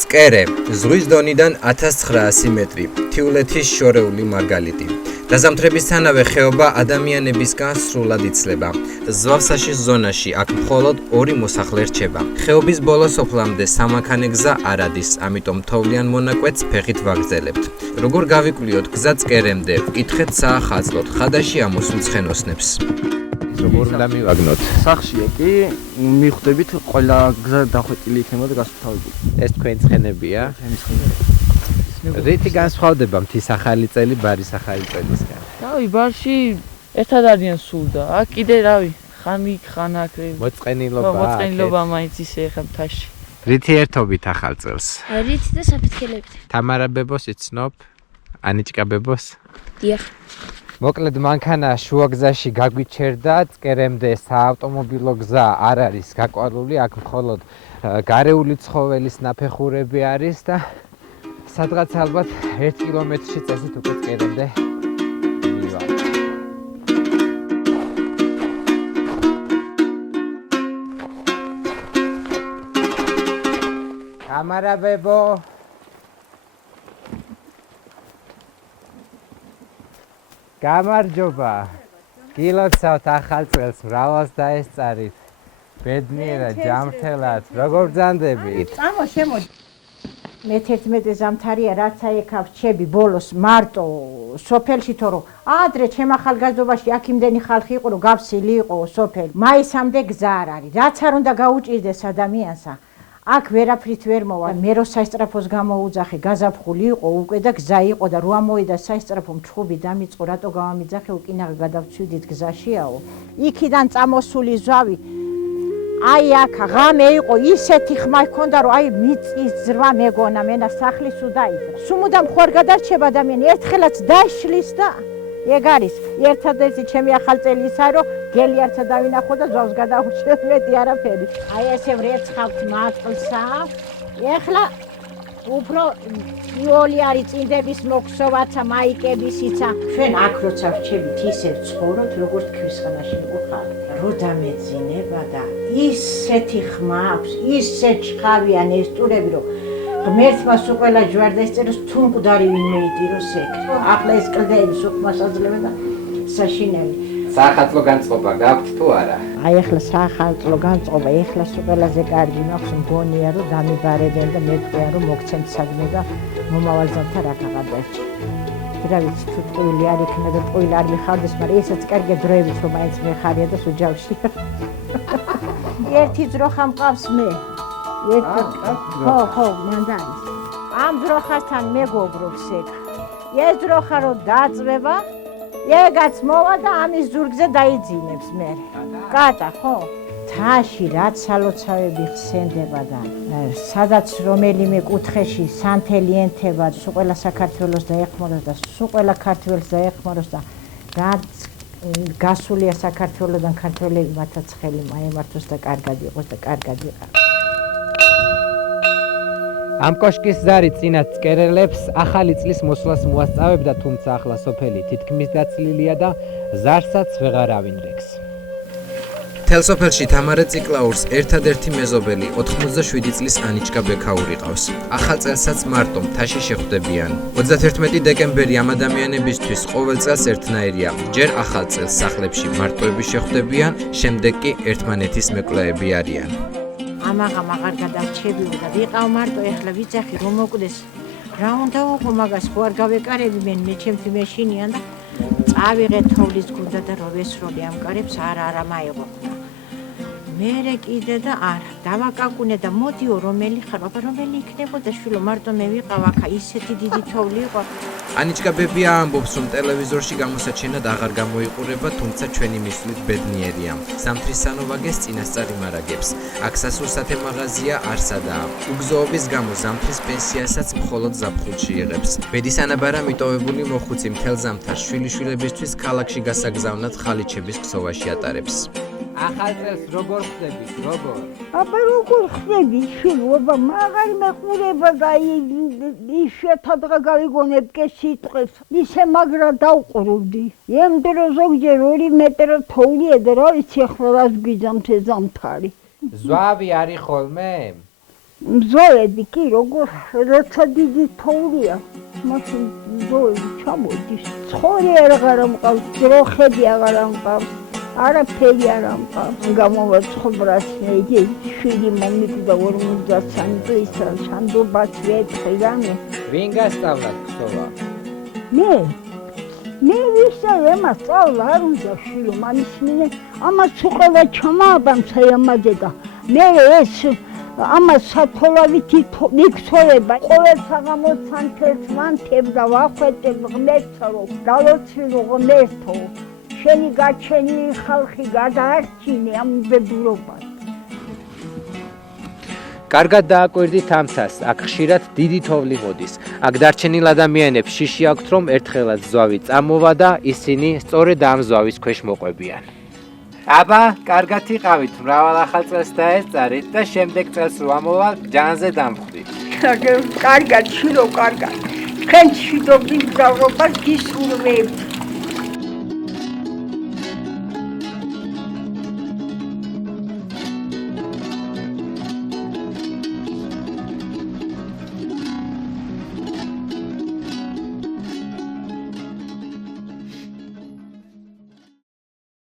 წკერე, ზღვის დონიდან 1900 მეტრი, მთიულეთის შორეული მარგალიტი. დაზამთრებისთანავე ხეობა ადამიანებისგან სრულად იცლება. ზვავსაშის ზონაში აქ მხოლოდ 2 მოსახლე რჩება. ხეობის ბოლო სოფლამდე სამანქანე გზა არ ადის, ამიტომ თოვლიან მონაკვეთს ფეხით ვაგრძელებთ. როგორ გავიკვლიოთ გზა წკერემდე, ვკითხეთ საახალწლოდ, ხადაში ამოსულ ცხენოსნებს. როგორ უნდა მივაგნოთ? სახშია კი მიხვდებით ყველა გზა დახვეწილი იქნება და გასუფთავებული. ეს თქვენი ცხენებია? რითი განსხვავდება მთის ახალი წელი ბარის ახალი წელისგან? რავი, ბარში ერთად არიან სულ და აქ კიდე რავი, ხან იქ, ხან აქ. მოწყენილობა. მოწყენილობა მაინც ისე ხა მთაში. რითი ერთობით ახალ წელს? რითი და საფეთქელებით. თამარა ბებოს იცნობ? ანიჭკა ბებოს? დიახ. მოკლედ მანქანა შუაგზაში გაგვიჩერდა, წკერემდე საავტომობილო გზა არ არის გაყვანილი, აქ მხოლოდ გარეული ცხოველის ნაფეხურები არის და სადღაც ალბათ 1 კილომეტრში წესით უკვე წკერემდე მივა. თამარა ბებო გამარჯობა. გილოცავთ ახალ წელს, მრავალს დაესწარით. ბედნიერად, ჯამრთელად, როგორ ბრძანდებით? წამო შემოდი. მე-11 ზამთარია, რაც აიქავ რჩები ბოლოს მარტო სოფელში, თორემ ადრე ჩემ ახალგაზრდობაში აქ იმდენი ხალხი იყო, რომ გავსილი იყო სოფელი. მაისამდე გზა არ არის. რაც არ უნდა გაუჭირდეს ადამიანსა. აქ ვერაფრით ვერ მოვა. მე რო საისწრაფოს გამოუძახე, გაზაფხული იყო უკვე და გზა იყო და რო ამოვიდა საისწრაფო მჩხუბი დამიწყო, რატო გავამიძახე, უკინა გადავცვიდით გზაშიაო. იქიდან წამოსული ზვავი აი აქ ღამე იყო, ისეთი ხმა ჰქონდა, რომ აი მიწის ზრვა მეგონა, მენა სახლის უდაიძრა. სუმუდამ ხوار გადარჩება ადამიანი, ერთხელაც დაშლის და ეგ არის ერთადერთი ჩემი ახალწელი ისა, რომ გელი არცა დავინახო და ზავს გადავუჩერდ, მეტი არაფერი. აი ესე ვრეცხავთ მატყლსა. ეხლა უფრო იოლი არის წინდების მოქსოვაცა, მაიკებისიცა. ჩვენ აქ როცა ვჩებით, ისე ვცხოვრობთ, როგორც ქვისხანაში იყო ხალხი. რო დამეძინება და ისეთი ხმა აქვს, ისე ჩხავიან ეს ტურები, რომ ღმერთმა სულ ყველა ჯვარდა ესწეროს, თუ მკვდარი ვინმე იტიროს ეგ. ახლა ეს კლდეები სულ მასაძლება და საშინელი. საახალწლო განწყობა გაქვთ თუ არა? აი ახლა საახალწლო განწყობა, ეხლა სულ ყველაზე კარგი მაქვს, მგონია რომ დამიბარებენ და მეთქვია რომ მოგცემთ სადმე და მომავალ ზამთარ აქ აღარ დარჩი. რა ვიცი, თუ ტყუილი არ იქნა და ტყუილი არ მიხარდეს, მაგრამ ესაც კარგია დროებით რომ მაინც მეხარია და სუჯავში. ერთი ძროხა მყავს მე. ხო, მანდ არის. ამ ძროხასთან მეგობრობს ეგ. ეს ძროხა რომ დაწვება, ეგაც მოვა და ამის ზურგზე დაიძინებს მე. კატა, ხო? თაში რაც სალოცავები ხსენდება და სადაც რომელიმე კუთხეში სანთელი ენთება, სულ ყველა საქართველოს დაეხმაროს და სულ ყველა ქართველს დაეხმაროს და გასულია საქართველოდან ქართველები მათაც ხელი მაემართოს და კარგად იყოს და კარგად იყავ. ამ კოშკის ზარი წინათ წკერელებს ახალი წლის მოსვლას მოასწავებდა, თუმცა ახლა სოფელი თითქმის დაცლილია და ზარსაც ვეღარავინ რეკს. მთელ სოფელში თამარა ციკლაურს ერთადერთი მეზობელი 87 წლის ანიჭკა ბექაური ყავს. ახალ წელსაც მარტო მთაში შეხვდებიან. 31 დეკემბერი ამ ადამიანებისთვის ყოველ წელს ერთნაირია. ჯერ ახალ წელს სახლებში მარტოები შეხვდებიან, შემდეგ კი ერთმანეთის მეკვლეები არიან. ამაღამ აღარ გადარჩებიო და ვიყავ მარტო, ეხლა ვიცახი რომ მოკვდეს. რა უნდა უყო მაგას, ხო არ გავეკარებიან, მე ჩემთვი მეშინიან და წავიღე თოვლის გუნდა და რო ვესროლი ამ კარებს არა მაიღო. მერე კიდე და არა, დავაკაკუნე და მოდიო რომელი ხარ, აბა რომელი იქნებოდა შვილო, მარტო მე ვიყავ აქა, ისეთი დიდი თოვლი იყო. ანიჭკა ბებია ამბობს, რომ ტელევიზორში გამოსაჩენად აღარ გამოიყურება, თუმცა ჩვენი მისვლით ბედნიერია. ზამთრის სანოვაგეს წინასწარ იმარაგებს. აქ სასურსათე მაღაზია არსადაა. უგზოობის გამო ზამთრის პენსიასაც მხოლოდ ზაფხულში იღებს. ბედის ანაბარა მიტოვებული მოხუცი მთელ ზამთარს შვილიშვილებისთვის ქალაქში გასაგზავნად ხალიჩების ქსოვაში ატარებს. ახალ წელს როგორ ხდებით, როგორ? აბა როგორ ხდები, შვილობა, მაგარი მეყურება და ის შეთადღა გავიგონებ კე სიტყვებს. ისე მაგრა დავყრუდი. ემდრო ზოგჯერ 2 მეტრი თოვლია და რა ვიცი ახლა რას გვიძამთ ეს ზამთარი. ზვავი არის ხოლმე? მზოები კი როგორ როცა დიდი თოვლია მაშინ მზოები ჩამოდის ცხორი აღარ მყავს ძროხები აღარ მყავს არაფერი არ მყავს გამოვაცხობრას მე შვილი მომიკვდა 53 წლისა შანდობას ვეთქი რამე ვინ გასწავლათ ხსოვა? მე ვისა ემასწავლა არ უნდა შვილო მანის მინე ამას უყელა ჩამააბამცა ამაზე და მე ეს ამას სათოლავით იქცოლება ყოველ საღამოს სანთელს ვანთებ და ვახვეტებ ღმერთსა რომ დავოცვილო ღმერთო შენი გაჩენილი ხალხი გადაარჩინე ამ უბედურობას კარგად დააკვირდით ამცას, აქ ხშირად დიდი თოვლი მოდის. აქ დარჩენილ ადამიანებს შიში აქვთ, რომ ერთხელაც ზვავი წამოვა და ისინი სწორედ ამ ზვავის ქვეშ მოყვებიან. აბა, კარგად იყავით, მრავალ ახალ წელს დაესწარით და შემდეგ წელს რო ამოვალ, ჯანზე დამხვდით. კარგად, შვილო, კარგად. თქვენ მშვიდობის მგზავრობას გისურვებთ.